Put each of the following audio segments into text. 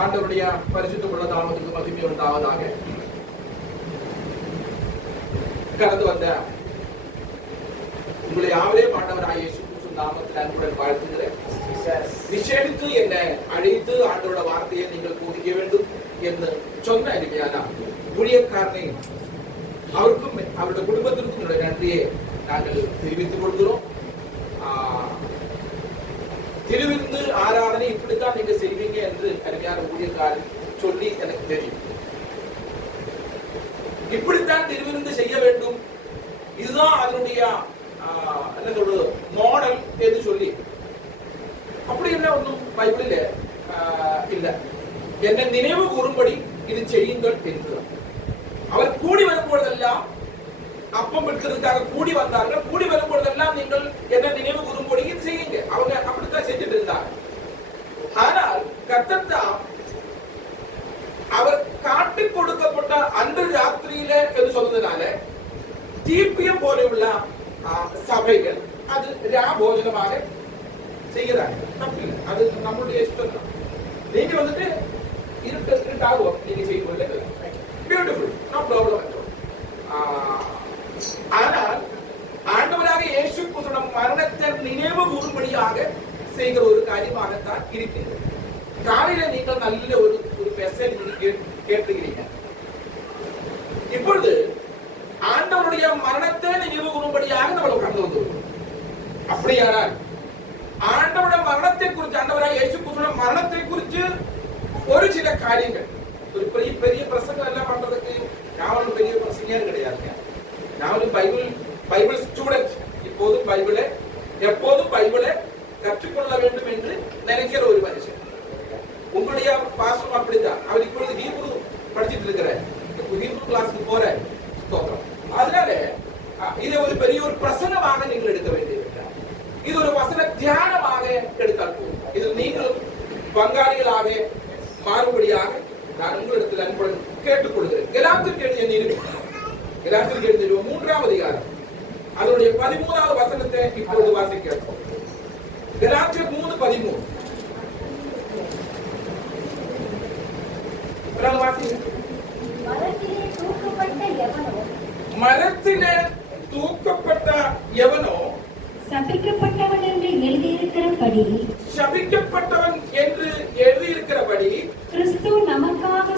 ஆண்டவருடைய பரிசுத்தமுள்ள நாமத்துக்கு மகிமை உண்டாவதாக. கடந்து வந்த உங்களை யாவரே ஆண்டவராகிய இயேசு கிறிஸ்து நாமத்தில் அன்புடன் வாழ்த்துகிறேன். விசேஷித்து என்னை அழைத்து ஆண்டவருடைய வார்த்தையை நீங்கள் போதிக்க வேண்டும் என்று சொன்ன அருமையான ஊழியக்காரனை அவருக்கும் அவருடைய குடும்பத்திற்கும் என்னுடைய நன்றியை நாங்கள் தெரிவித்துக் கொள்கிறோம். திருவிருந்து ஆராதனை இப்படித்தான் நீங்க செய்வீங்க என்று அருமையான ஊழியக்காரன் சொல்லி எனக்கு தெரியும். இப்படித்தான் திருவிருந்து செய்ய வேண்டும், இதுதான் அதனுடைய என்ன சொல்றது மாடல் என்று சொல்லி அப்படி என்ன ஒன்றும் பைபிளில் இல்ல. என்னை நினைவு கூறும்படி இது செய்யுங்கள் என்கிறார். அவர் கூடி வரும்பொழுதெல்லாம் அப்பம் விற்கிறதுக்காக கூடி வந்தார்கள். கூடி வரும்பொழுதெல்லாம் நீங்கள் என்ன நினைவு கூறும்படி இது செய்யுங்க. அவங்க அப்படித்தான் செஞ்சுட்டு இருந்தாங்க. ஆனால் கர்த்தர் அவர் காட்டிக் கொடுக்கப்பட்ட அன்று ராத்திரியில என்று சொன்னதுனால தீர்ப்பியம் போல உள்ள சபைகள் அது போஜனமாக செய்கிறாங்க. அது நம்மளுடைய இஷ்டம் தான். நீங்க வந்துட்டு இருட்டாகும் நீங்க செய்யும்போது பியூட்டிஃபுல், நோ ப்ராப்ளம். ஆனால் ஆண்டவராக இயேசு கிறிஸ்துவின் மரணத்தை நினைவு கூறும்படியாக செய்கிற ஒரு காரியமாகத்தான் இருக்கிறது. காலையில நீங்கள் நல்ல ஒரு மெசேஜ் கேட்டுக்கிறீங்க. இப்பொழுது ஆண்டவருடைய மரணத்தை நினைவு கூறும்படியாக நம்ம கடந்து வந்துள்ளோம். அப்படியானால் ஆண்டவருடைய மரணத்தை குறித்து, ஆண்டவராக இயேசு கிறிஸ்துவின் மரணத்தை குறித்து ஒரு சில காரியங்கள், ஒரு பெரிய பெரிய பிரசங்கம் எல்லாம் பண்றதுக்கு நான் பெரிய பிரசங்கர் கிடையாதுங்க. நான் ஒரு பைபிள் ஸ்டூடெண்ட். எப்போதும் பைபிளை கற்றுக்கொள்ள வேண்டும் என்று நினைக்கிற ஒரு மனுஷன். உங்களுடைய பாஸ்டர் அப்படித்தான். அவர் இப்பொழுது ஹீப்ரு படிச்சுட்டு இருக்கிறார், ஹீப்ரு கிளாஸ்க்கு போற. அதனால இதை ஒரு பெரிய ஒரு பிரசனமாக நீங்கள் எடுக்க வேண்டியிருக்கிறார். இது ஒரு வசன தியானமாக எடுத்தால் போதும். இதில் நீங்களும் பங்காளிகளாக மாறுபடியாக நான் உங்களிடத்தில் அன்புடன் கேட்டுக்கொள்கிறேன். கலாத்தியருக்கு எழுதிய நிருபம், கலாத்தியருக்கு எழுதிய 3ஆம் அதிகாரம் அதனுடைய 13வது வசனத்தை இப்பொழுது வாசிக்கிறோம். கலாத்தியர் 3:13. மரத்திலே தூக்கப்பட்ட எவனோ சபிக்கப்பட்டவன் என்று எழுதியிருக்கிறபடி கிறிஸ்து நமக்காக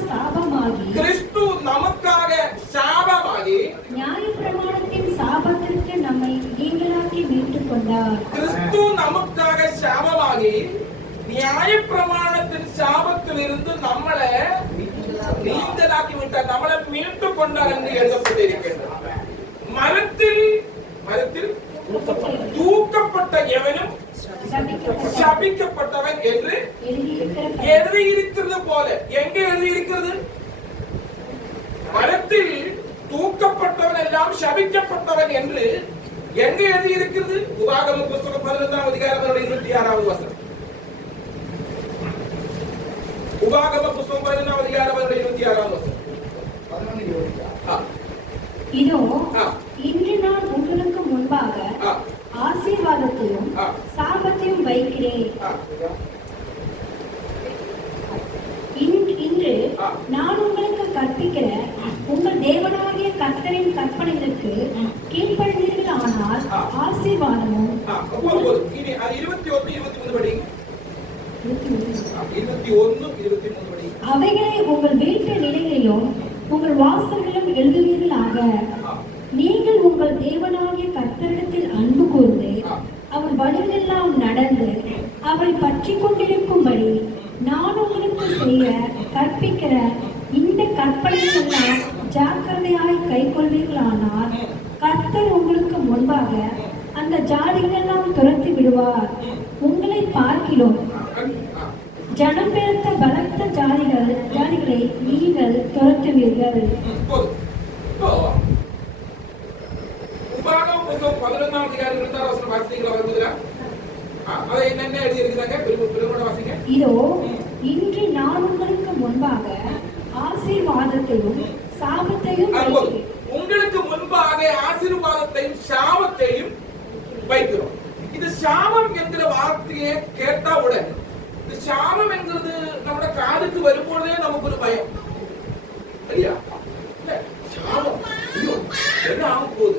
சாபமாகி நியாயப்பிரமாணத்தின் சாபத்திற்கு நம்மை நீங்களாக்கி மீட்டுக் கொண்டார். கிறிஸ்து நமக்காக சாபமாகி நியாயப்பிரமாணத்தின் சாபத்திலிருந்து நம்மளை நீங்களாக்கி விட்டார், நம்மளை மீட்டுக் கொண்டார் என்று எழுதப்பட்டிருக்கிறது. மரத்தில் தூக்கப்பட்ட எவனும் சபிக்கப்பட்டவன் என்று எழுதியிருக்கிறது போல. எங்க எழுதியிருக்கிறது? மரத்தில் தூக்கப்பட்டவன் எல்லாம் சபிக்கப்பட்டவன் என்று எங்க எழுதியிருக்கிறது? உபாகம புஸ்தகம் 11ஆம் அதிகாரம் 26வது வசனம். உபாகம புஸ்தகம் 11ஆம் அதிகாரம் 26வது வசனம். இதோ இன்று நான் உங்களுக்கு முன்பாக ஆசீர்வாதத்தையும் சாபத்தையும் வைக்கிறேன். இன்று நான் உங்களுக்கு கற்பிக்கிற உங்கள் தேவனாகிய கர்த்தரின் கற்பனைகளுக்கு கீழ்ப்படிந்தீர்கள் ஆனால் ஆசீர்வாதமும். 21:23 அவைகளை உங்கள் வீட்டு நிலைகளிலும் உங்கள் வாசல்களிலும் எழுதுவீர்களாக. நீங்கள் உங்கள் தேவனாகிய கர்த்தரிடத்தில் அன்பு கூர்ந்து அவர் வழிகளெல்லாம் நடந்து அவரை பற்றி கொண்டிருக்கும்படி நான் உங்களுக்கு செய்ய கற்பிக்கிற இந்த கற்பனைகளெல்லாம் ஜாக்கிரதையாய் கை கொள்வீர்களானால் கர்த்தர் உங்களுக்கு முன்பாக அந்த ஜாதிகளெல்லாம் துரத்தி விடுவார். உங்களை பார்க்கிலும் ஜனம் பெருத்த பலத்த ஜாதிகளை நீங்கள் துரத்துவீர்கள். இதோ இன்று நான் உங்களுக்கு முன்பாக ஆசீர்வாதத்தையும் சாபத்தையும் உங்களுக்கு முன்பாக ஆசீர்வாதத்தையும் சாபத்தையும் வைக்கிறோம். இது சாபம் என்கிற வார்த்தையை கேட்டவுடன் இந்த சாபம் என்கிறது நம்முடைய காதுக்கு வரும்போதே நமக்கு ஒரு பயம் இல்லையா? சாபம் ஐயோ என்ன ஆக போகுது,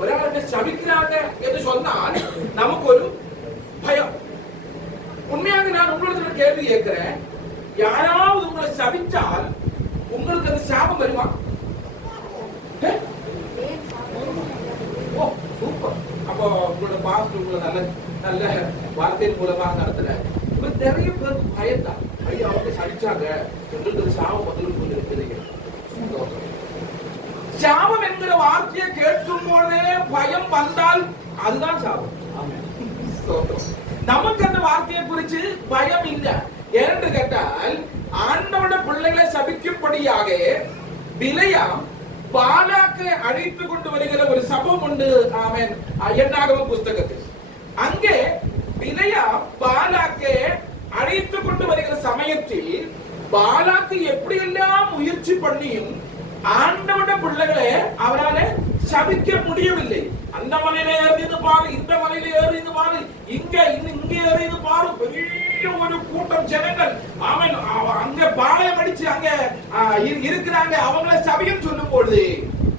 ஒராள் என்ன சபிக்கிறாங்க என்று சொன்னால் நமக்கு ஒரு பயம். உண்மையாக நான் உங்களுக்கு கேள்வி கேட்கிறேன், யாராவது உங்களை சபித்தால் உங்களுக்கு அந்த சாபம் வருமா? ஓ சூப்பர். அப்போ உங்களோட பாஸ்டர் உங்களை நல்ல நல்ல வார்த்தையின் மூலமாக நடத்துற நிறைய பேர் பயந்தான், ஐயா அவங்க சபிச்சாங்க எங்களுக்கு சாபம் பதில் கொண்டு இருக்கிறீங்க. சாபம் என்கிற வார்த்தையை கேட்கும் போதே பயம் வந்தால் அதுதான் சாபம். நமக்கு அந்த வார்த்தையை குறித்து பயம் இல்லை. என்று கேட்டால் ஆண்டவருடைய பிள்ளைகளை சபிக்கும்படியாக பிலேயாம் பாலாக்கை அழைத்து கொண்டு வருகிற ஒரு சபம் உண்டு. ஆமென். என்னாகமம் புஸ்தகத்தில் அங்கே பிலேயாம் பாலாக்கை அழைத்து கொண்டு வருகிற சமயத்தில் பாலாக்கு எப்படியெல்லாம் முயற்சி பண்ணியும் ஆண்டவருடைய பிள்ளைகளை அவரால சபிக்க முடியவில்லை. அந்த மலையில ஏறிந்து பாரு, இந்த மலையில ஏறிந்து பாரு, இங்க ஏறிந்து பாரு, பெரிய ஒரு கூட்டம் ஜனங்கள் அவன் அங்க பாளையம் அடிச்சு அங்க இருக்கிறாங்க. அவங்களை சபியம் சொல்லும் பொழுது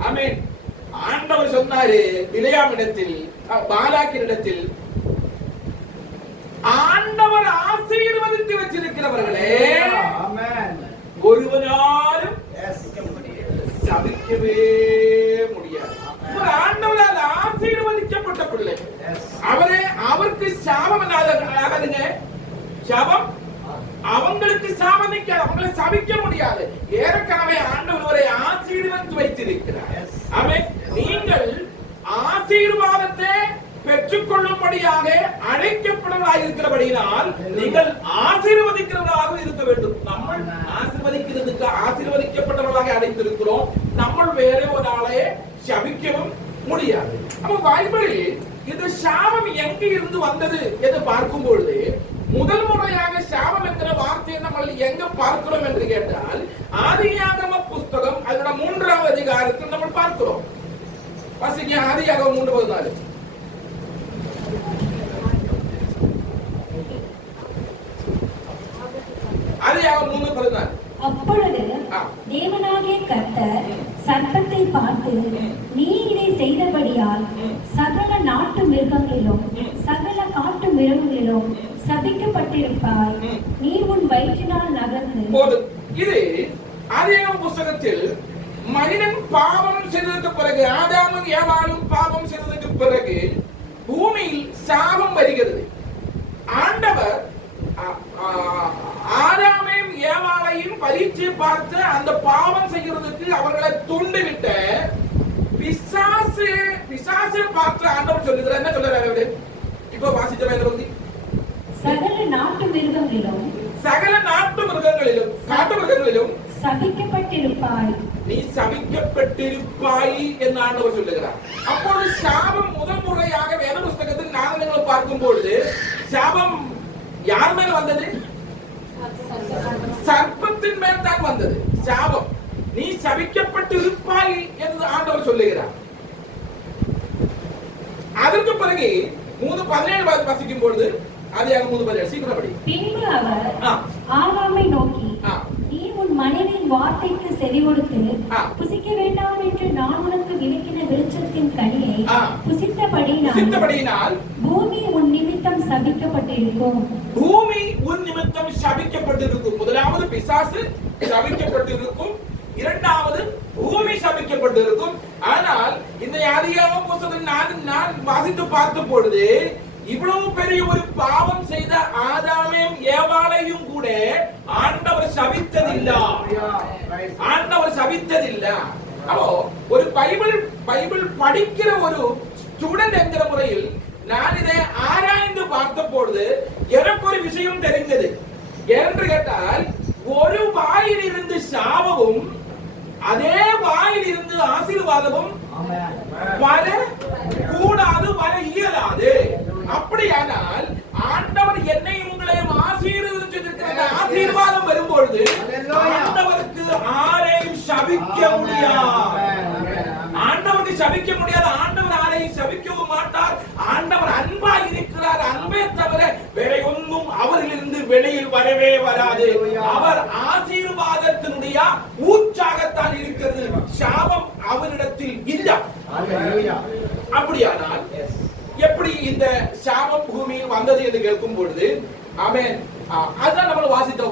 ஆமென் ஆண்டவர் சொன்னாரு பிலேயாமிடத்தில், பாலாக்கினிடத்தில், ஆண்டவர் ஆசீர்வதித்து வச்சிருக்கிறவர்களே ஒருவனாலும் சபிக்கவே முடியாது. ஒரு ஆண்டவரால் ஆசீர்வதிக்கப்பட்ட பிள்ளை அவரே அவருக்கு சாபம் ஆகாதுங்க. சாபம் அவங்களுக்கு சாபமிக்க அவங்களை சபிக்க முடியாது. ஏற்கனவே ஆண்டவர் அவரை ஆசீர்வதித்து வைத்திருக்கிறார். ஆமென். நீங்கள் ஆசீர்வாதத்தை பெற்றுக்கொள்ளும்படியாக அழைக்கப்படுவதாக இருக்கிறபடியால் நீங்கள் ஆசீர்வதிக்கிறவர்களாக இருக்க வேண்டும். நம்ம ஆசீர்வதிக்கிறதுக்கு ஆசீர்வதிக்கப்பட்டவர்களாக அழைத்திருக்கிறோம். நம்ம வேற ஒரு ஆளை சபிக்கவும் முடியாது. அப்ப பைபிளில் இந்த சாபம் எங்க இருந்து வந்தது என்று பார்க்கும் பொழுது முதல் முறையாக சாபம் என்கிற வார்த்தையை நம்ம எங்க பார்க்கிறோம் என்று கேட்டால் ஆதியாகம புஸ்தகம் அதோட 3ஆம் அதிகாரத்தில் நம்ம பார்க்கிறோம். வாசிங்க ஆதியாகமம் 3:14. அப்பொழுது தேவனாகிய கர்த்தர் சர்ப்பத்தை பார்த்து, நீ இதை செய்தபடியால் சகல நாட்டு மிருகங்களிலும் சகல காட்டு மிருகங்களிலும் சபிக்கப்பட்டிருப்பாய், நீ உன் வயிற்றினால் நகர்ந்து. இது ஆதியாகம புஸ்தகத்தில் மனிதன் பாவம் செய்ததற்கு பிறகு, ஆதாமும் ஏவாளும் பாவம் செய்ததற்கு பிறகு பூமியில் சாபம் வருகிறது. ஆண்டவர் ஆதாமையும் ஏவாளையும் பரீட்சை பார்த்து அந்த பாவம் செய்கிறதுக்கு அவர்களை தூண்டிவிட்ட பிசாசை பார்த்து ஆண்டவர் சொல்லுகிறார். என்ன சொல்றாரு? இப்ப வாசிச்ச வேண்டிய சகல நாட்டு மிருகங்களிலும் காட்டு மிருகங்களிலும் சபிக்கப்பட்டிருப்பாய், நீ சபிக்கப்பட்டிருப்பாய் என்று ஆண்டவர் சொல்லுகிறார். அப்போது சாபம் முதல் முறையாக வேத புஸ்தகத்தில் நாங்கள் பார்க்கும் பொழுது சாபம் யார் மேல வந்தது? சர்ப்பத்தின் மேல் தான் வந்தது சாபம். நீ சபிக்கப்பட்டிருப்பாய் என்று ஆண்டவர் சொல்லுகிறார். அதற்கு பிறகு 3:17 வாசிக்கும் பொழுது ஆதியாகமம் 3:17 சீக்கிரப்படி. பின்பு அவர் ஆதாமை நோக்கி, நீ உன் மனைவியின் வார்த்தைக்கு செவி கொடுத்து புசிக்க வேண்டாம் என்று நான் உனக்கு விலக்கின விருட்சத்தின் கனியை புசித்தபடியினால் பூமி உன் நிமித்தம் சபிக்கப்பட்டிருக்கும். பூமி உன் நிமித்தம் சபிக்கப்பட்டிருக்கும். முதலாவது பிசாசு சபிக்கப்பட்டிருக்கும், இரண்டாவது பூமி சபிக்கப்பட்டிருக்கும். ஆனால் இந்த ஆதியாகம புத்தகத்தை நான் வாசித்து பார்த்த பொழுது இவ்வளவு பெரிய ஒரு பாவம் செய்த ஆதாமையும் ஏவாளையும் கூட ஆண்டவர் சபித்ததில்லை. அப்போ ஒரு பைபிள் படிக்கிற ஒரு ஸ்டூடெண்ட் என்கிற முறையில் நான் இதை ஆராய்ந்து பார்த்த பொழுது எனக்கு ஒரு விஷயம் தெரிந்தது. என்று கேட்டால் ஒரு வாயில் இருந்து சாபமும் அதே வாயில் இருந்து ஆசீர்வாதமும் வர கூடாது, வர இயலாது. அப்படியானால் ஆண்டவர் என்னையும் உங்களையும் ஆசீர்வதிச்சிருக்கிற ஆசீர்வாதம் வரும்பொழுது ஆண்டவருக்கு ஆரையும் சபிக்க முடியாது. ஆண்டவருக்கு சபிக்க முடியாது. ஆண்டவர் ஆரையும் சபிக்கவும் மாட்டார். ஆண்டவர் அன்பா இருக்கிறார். அன்பை தவிர வேற ஒன்றும் அவரிலிருந்து வெளியில் வரவே வராது. அவர் ஆசீர்வாதத்தினுடைய ஊற்றாகத்தான் இருக்கிறது. சாபம் அவரிடத்தில் இல்ல. அப்படியானால் எப்படி இந்த சாபம் பூமியில் வந்தது என்று கேட்கும் பொழுது, ஆமென், அதுதான் நம்ம வாசித்த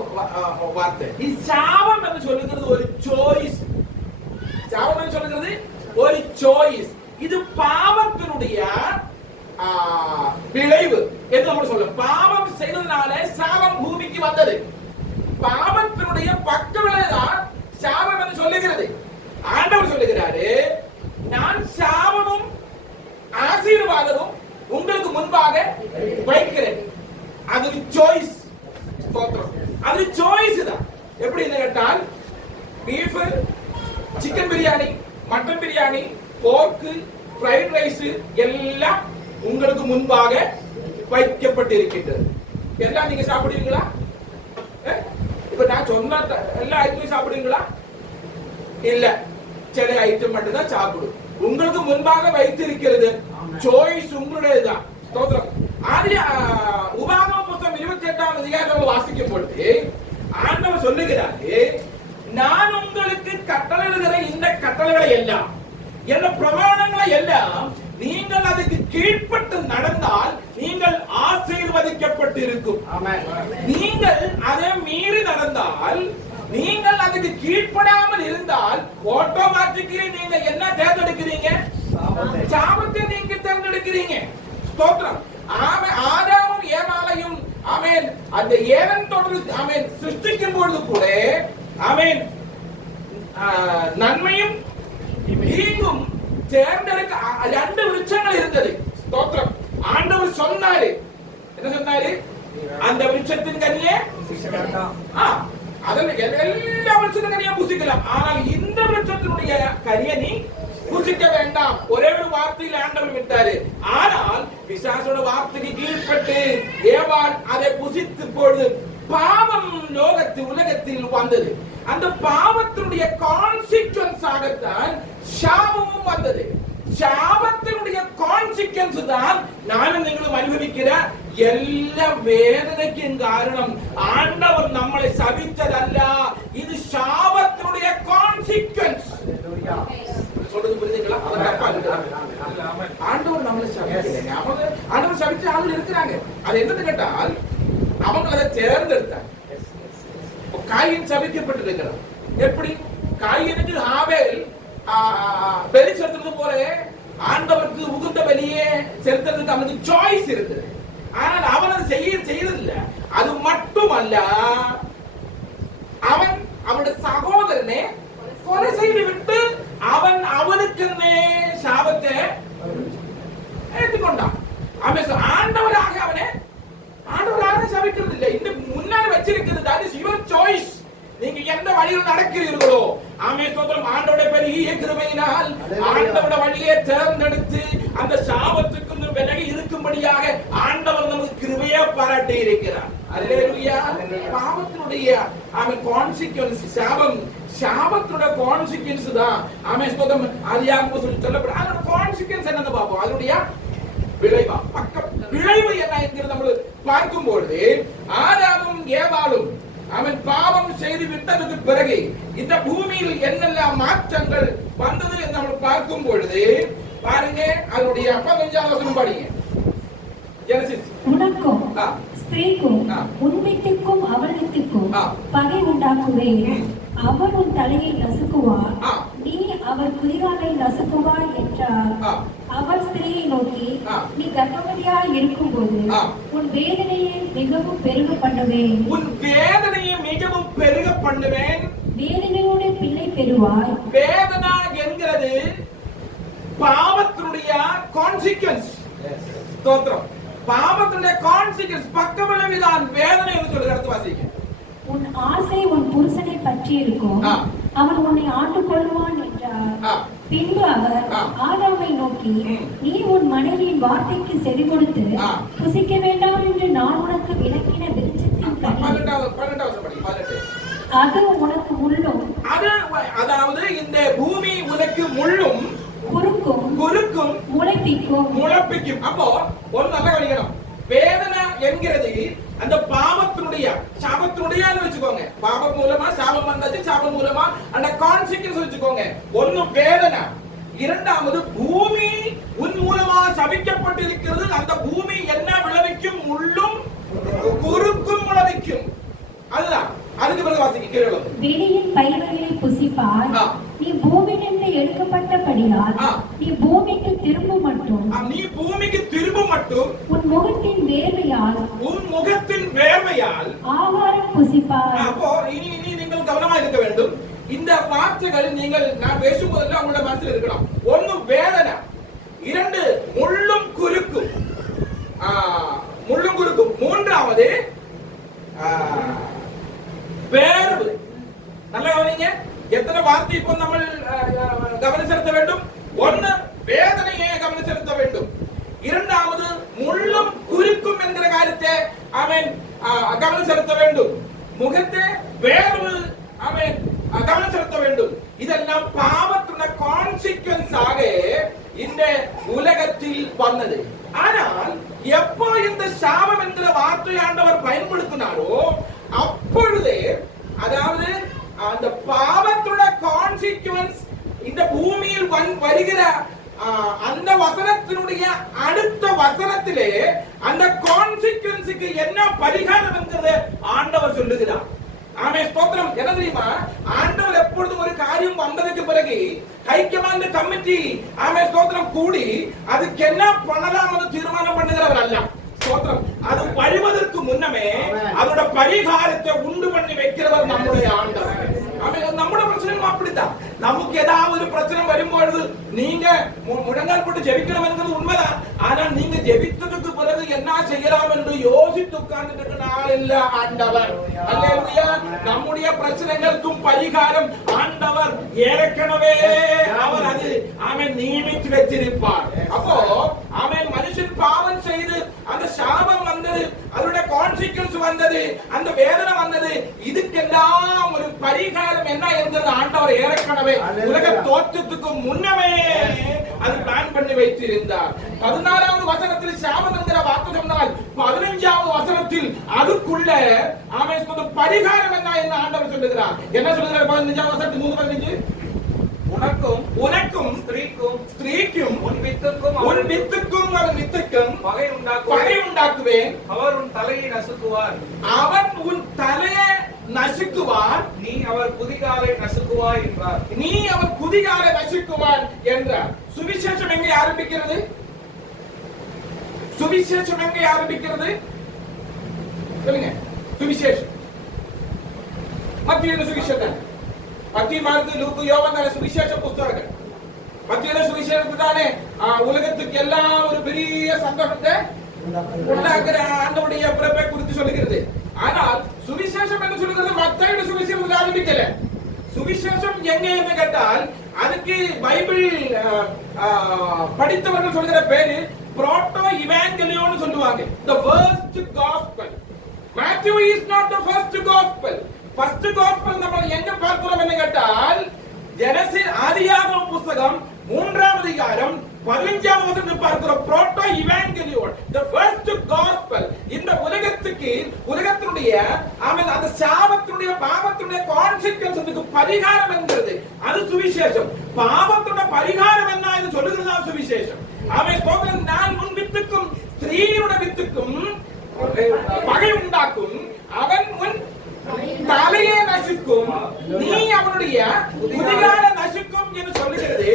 வார்த்தை. சாபம் என்று சொல்லுகிறது ஒரு சாய்ஸ். சாபம் என்று சொல்லுகிறது ஒரு சாய்ஸ். இது பாவத்தினுடைய விளைவு என்று நம்ம சொல்லுவோம். பாவம் செய்ததுனால சாபம் பூமிக்கு வந்தது. பாவத்தினுடைய பக்க விளைவுதான் சாபம் என்று சொல்லுகிறது. ஆண்டவர் சொல்லுகிறாரு, நான் சாபமும் ஆசீர்வாதமும் உங்களுக்கு முன்பாக வைக்கிறேன். அது சாய்ஸ். அது சாய்ஸ் தான். எப்படி கேட்டால், beef, chicken biryani, mutton biryani, pork, fried rice எல்லாம் உங்களுக்கு முன்பாக வைக்கப்பட்டிருக்கின்றது. எல்லாம் நீங்க சாப்பிடுவீங்களா? இப்ப நான் சொன்ன எல்லா ஐட்டமும் சாப்பிடுவீங்களா? இல்ல, சில ஐட்டம் மட்டும் தான் சாப்பிடும். உங்களுக்கு முன்பாக வைத்திருக்கிறது. சாய்ஸ் உங்களுடையதுதான். உபாகம புத்தகம் 28ஆம் அதிகாரத்தை வாசிக்கும் பொழுது ஆண்டவர் சொல்லுகிறாரு, நான் உங்களுக்கு கட்டளையிடுகிற இந்த கட்டளைகளை எல்லாம், என்ன பிரமாணங்களை எல்லாம் நீங்கள் அதுக்கு கீழ்ப்பட்டு நடந்தால் நீங்கள் ஆசீர்வதிக்கப்பட்டிருக்கும். நீங்கள் அதை மீறி நடந்தால், நீங்கள் அதுக்கு கீழ்ப்படாமல் இருந்தால் ஆட்டோமேட்டிக்கலி நீங்க என்ன தேர்ந்தெடுக்கிறீங்க? சாபத்தை நீங்க தேர்ந்தெடுக்கிறீங்க. ஸ்தோத்திரம். ஆதாமும் ஏவாளையும் ஆமென் அந்த ஏதன் தோட்டத்தில் ஆமென் சிருஷ்டிக்கும் பொழுது கூட ஆமென் நன்மையும் தீங்கும் தேர்ந்தெடுக்க ரெண்டு விருட்சங்கள் இருந்தது. ஸ்தோத்திரம். ஆண்டவர் சொன்னாரு, என்ன சொன்னாரு? அந்த விருட்சத்தின் கனியே அதன் எல்லா விருட்சத்தின் கனியை புசிக்கலாம், ஆனால் இந்த விருட்சத்தினுடைய கனியை நீ புசிக்க வேண்டாம். ஒரே ஒரு வார்த்தையில் ஆண்டவர் விட்டாரு. ஆனால் பிசாசோட வார்த்தைக்கு கீழ்ப்பட்டு ஏவாள் அதை புசித்து பொழுது பாவம் உலகத்தில் வந்தது. அந்த பாவத்தினுடைய கான்சிக்வன்ஸ் ஆகத்தான் சாபமும் வந்தது. சாபத்தினுடைய கான்சிக்வன்ஸ் தான் நானும் நீங்களும் அனுபவிக்கிற எல்லா வேதனைக்கும் காரணம். ஆண்டவர் நம்மளை சபித்ததல்ல, இது சாபத்தினுடைய கான்சிக்வன்ஸ். சொல்றது புரியுதுங்களா? ஆண்டவர் நம்மளை சபிக்கல, ஆண்டவர் சபிச்ச ஆளுங்க இருக்கிறாங்க. அது என்னன்னு கேட்டால், அவங்க அதை தேர்ந்தெடுத்தாங்க. காயின் சபிக்கப்பட்டிருக்கிறார். எப்படி? காயினுக்கு ஆபேல் பலி செலுத்துறது போல ஆண்டவருக்கு உகுந்த பலியே செலுத்துறதுக்கு அவனுக்கு சாய்ஸ் இருக்குது. ஆனால் அவன் அதை செய்யறதில்லை. அது மட்டுமல்ல, அவன் அவனுடைய சகோதரனை கொலை செய்து விட்டு அவனுக்கு சாபத்தை ஏற்றுக்கொண்டான். அவன் ஆண்டவராக சபிக்கிறது இல்லை. இந்த முன்னாடி வச்சிருக்கிறது that is your choice. நீங்க எந்த வழியில் நடக்கிறீர்களோ, ஆண்டவருடைய பெரிய கிருபையினால் ஆண்டவருடைய வழியை தேர்ந்தெடுத்து அந்த சாபத்துக்கு விலகி இருக்கும்படியாக ஆண்டவர் நமக்கு கிருபையை பாராட்டி இருக்கிறார். அல்லேலூயா. பாவத்தினுடைய கான்சிக்வன்ஸ் சாபத்தினுடைய கான்சிக்வன்ஸ் தான். ஸ்தோத்திரம். ஆதியாகமம் சொல்லப்படுது. அதோட கான்சிக்வன்ஸ் என்னன்னு பார்ப்போம். அதனுடைய விளைவா விளைவு என்ன என்கிறது நம்ம பார்க்கும்போது, ஆதாமும் ஏவாளும் அவன் பாவம் செய்து விட்டதுக்கு பிறகு இந்த பூமியில் என்னெல்லாம் மாற்றங்கள் வந்தது என்று நம்ம பார்க்கும் பொழுது பாருங்க, அதனுடைய 15ஆம் வசனம் படிங்க. ஜெனசிஸ். உனக்கும் ஸ்திரீக்கும் உன் வீட்டுக்கும் அவள் வீட்டுக்கும் பகை உண்டாக்குவேன். அவன் உன் தலையை நசுக்குவார், நீ அவர் குதிகாலை நசுக்குவாய் என்றார். அவர் ஸ்திரீயை நோக்கி, நீ கர்ப்பவதியாய் இருக்கும்போது உன் வேதனையை மிகவும் பெருக பண்ணுவேன். உன் வேதனையை மிகவும் பெருக பண்ணுவேன். வேதனையோடு பிள்ளை பெறுவாய். வேதனை என்கிறது பாவத்தினுடைய கான்சிக்வன்ஸ். ஸ்தோத்திரம். பாவத்தினுடைய கான்சிக்வன்ஸ் பக்கவிளைவுதான் வேதனை என்று சொல்லுகிறது. அடுத்து வாசிங்க. உன் ஆசை உன் புருஷனை பற்றி இருக்கும், அவன் உன்னை ஆண்டு கொள்வான் என்றார். பின்பு அவர் ஆதாமை நோக்கி, நீ உன் மனைவியின் வார்த்தைக்கு செவி கொடுத்து புசிக்க வேண்டாம் என்று நான் உனக்கு விலக்கின விருட்சத்தின் கனி அது உனக்கு முள்ளும், அதாவது இந்த பூமி உனக்கு முள்ளும் குறுக்கும் முளைப்பிக்கும். அப்போ ஒரு நல்ல கவனிக்கணும். வேதனை என்கிறது அந்த பாவத்தினுடைய சாபத்தினுடைய வச்சுக்கோங்க. பாவம் மூலமா சாபம் வந்தாச்சு, சாபம் மூலமா அந்த கான்சிக்வன்ஸ் வச்சுக்கோங்க. ஒன்னு வேதனை, இரண்டாவது பூமி உன் மூலமா சபிக்கப்பட்டிருக்கிறது. அந்த பூமி என்ன விளைவிக்கும்? முள்ளும் குறுக்கும் விளைவிக்கும். அதுதான். அதுக்கு பிறகு வாசிக்க கேளு. வெளியின் பயிர்களை புசிப்பாய், நீ பூமியிலிருந்து எடுக்கப்பட்டபடியால் நீ பூமிக்கு திரும்ப மட்டும், நீ பூமிக்கு திரும்ப மட்டும் உன் முகத்தின் வேர்வையால் ஆகாரம் புசிப்பாய். அப்போ இனி நீங்கள் கவனமா இருக்க வேண்டும். இந்த வார்த்தைகள் நீங்கள் நான் பேசும்போது உங்களோட மனசில் இருக்கணும். ஒன்னு வேதனை, இரண்டு முள்ளும் குறுக்கும், மூன்றாவது வேர்வு. நல்லா கவனிங்க. எத்தனை வார்த்தை இப்போ நம்ம கவனம் செலுத்த வேண்டும்? ஒன்னு வேதனையை கவனம் செலுத்த வேண்டும். இரண்டாவது முள்ளும் குறுக்கும் என்கிற காரியத்தை அவன் கவனம் செலுத்த வேண்டும். முகத்தை வேர்வு அவன் கவனம் செலுத்த வேண்டும். இதெல்லாம் பாவத்துடைய கான்சிக்வன்ஸ் ஆக இந்த உலகத்தில் வந்தது. ஆனால் எப்போ இந்த சாபம் என்கிற வார்த்தை ஆண்டவர் பயன்படுத்தினாரோ அப்பொழுதே, அதாவது அந்த பாவத்துடைய கான்சிக்வன்ஸ் இந்த பூமியில் வருகிற அந்த வசனத்தினுடைய அடுத்த வசனத்திலே அந்த கான்சிக்வன்ஸுக்கு என்ன பரிகாரம் என்கிறது ஆண்டவர் சொல்லுகிறார். ஆமே ஸ்தோத்திரம். என்ன தெரியுமா? ஆண்டவர் எப்பொழுதும் ஒரு காரியம் வந்ததுக்கு பிறகு ஹைகமாண்ட் கமிட்டி ஆமே ஸ்தோத்திரம் கூடி அதுக்கு என்ன பண்ணலாம் தீர்மானம் பண்ணுகிறவர் அல்ல. ஸ்தோத்திரம். அது வருவதற்கு முன்னமே அதோட பரிகாரத்தை உண்டு பண்ணி வைக்கிறவர் நம்முடைய ஆண்டவர். நம்முடைய பிரச்சனையும் அப்படித்தான். நமக்கு ஏதாவது ஒரு பிரச்சனை வரும்பொழுது நீங்க முழங்கால் போட்டு ஜெபிக்கணும் என்பது உண்மைதான். ஆனா நீங்க ஜெபித்ததுக்கு பிறகு என்ன செய்யலாம் என்று யோசித்து உட்கார்ந்துட்டு நாள் இல்ல ஆண்டவர். அல்லேலூயா. நம்முடைய பிரச்சனைகளுக்கும் பரிகாரம் ஆண்டவர் ஏற்கனவே அவர் அது அவன் நியமித்து வச்சிருப்பார். அப்போ அவன் மனுஷன் பாவம் செய்து அந்த சாபம் வந்தது, அதோட கான்சிக்வன்ஸ் வந்தது, அந்த வேதனை வந்தது, இதுக்கெல்லாம் ஒரு பரிகாரம் என்ன என்கிறது ஆண்டவர் ஏற்கனவே உலக தோற்றத்துக்கு முன்னமே அது பிளான் பண்ணி வைத்திருந்தார். 14வது வசனத்தில் சாபம் என்கிற வார்த்தை சொன்னால் 15வது வசனத்தில் அதுக்குள்ள அவன் சொல்ற பரிகாரம் என்ன ஆண்டவர் சொல்லுகிறார். என்ன சொல்லுகிறார்? 15வது வசனத்தில் 3:15 உனக்கும் ஸ்திரீக்கும் உன் வித்துக்கும் அவன் வித்துக்கும் பகை உண்டாக்குவேன். அவர் உன் தலையை நசுக்குவார். அவன் உன் தலையை நசுக்குவார். நீ அவர் குதிகாலை நசுக்குவார் என்றார். நீ அவர் குதிகாலை நசுக்குவார் என்றார். சுவிசேஷம் எங்கே ஆரம்பிக்கிறது? சுவிசேஷம் எங்கே ஆரம்பிக்கிறது? சொல்லுங்க. சுவிசேஷம் மத்திய சுவிசேஷம், மத்திய மார்க்கு, லூக்கு, யோவான் சுவிசேஷ புத்தகங்கள். மத்திய சுவிசேஷத்துக்கு தானே உலகத்துக்கு எல்லாம் ஒரு பெரிய சந்தோஷத்தை உண்டாக்குற ஆண்டவருடைய பிறப்பை குறித்து சொல்லுகிறது. ஆனால் சுவிசேஷம் என்று சொல்லுகிறது மத்திய சுவிசேஷம் ஆரம்பிக்கல. சுவிசேஷம் எங்க என்று கேட்டால் அதுக்கு பைபிள் படித்தவர்கள் சொல்கிற பேரு புரோட்டோ இவாஞ்சலியோன்னு சொல்லுவாங்க. The first gospel. Matthew is not the first gospel. First gospel நம்ம எங்க பார்க்கிறோம் என்று கேட்டால் ஜெனசிஸ் ஆதியாகம புத்தகம் 3ஆம் அதிகாரம் 15ஆம் வசனத்தில் பார்க்கிறோம். Proto evangelion, the first gospel. இந்த உலகத்தினுடைய அந்த சாபத்தினுடைய பாவத்தினுடைய கான்சிக்வன்ஸுக்கு பரிகாரம் என்கிறது அது சுவிசேஷம். பாவத்தினுடைய பரிகாரம் என்ன என்று சொல்லுகிறது சுவிசேஷம். அவன் ஸ்தோத்திரம். நான் உன் வித்துக்கும் ஸ்திரீயுடைய வித்துக்கும் பகை உண்டாக்கும். அவன் உன் தலையை நசுக்கும். நீ அவனுடைய குதிகாலை நசுக்கும் என்று சொல்லுகிறது.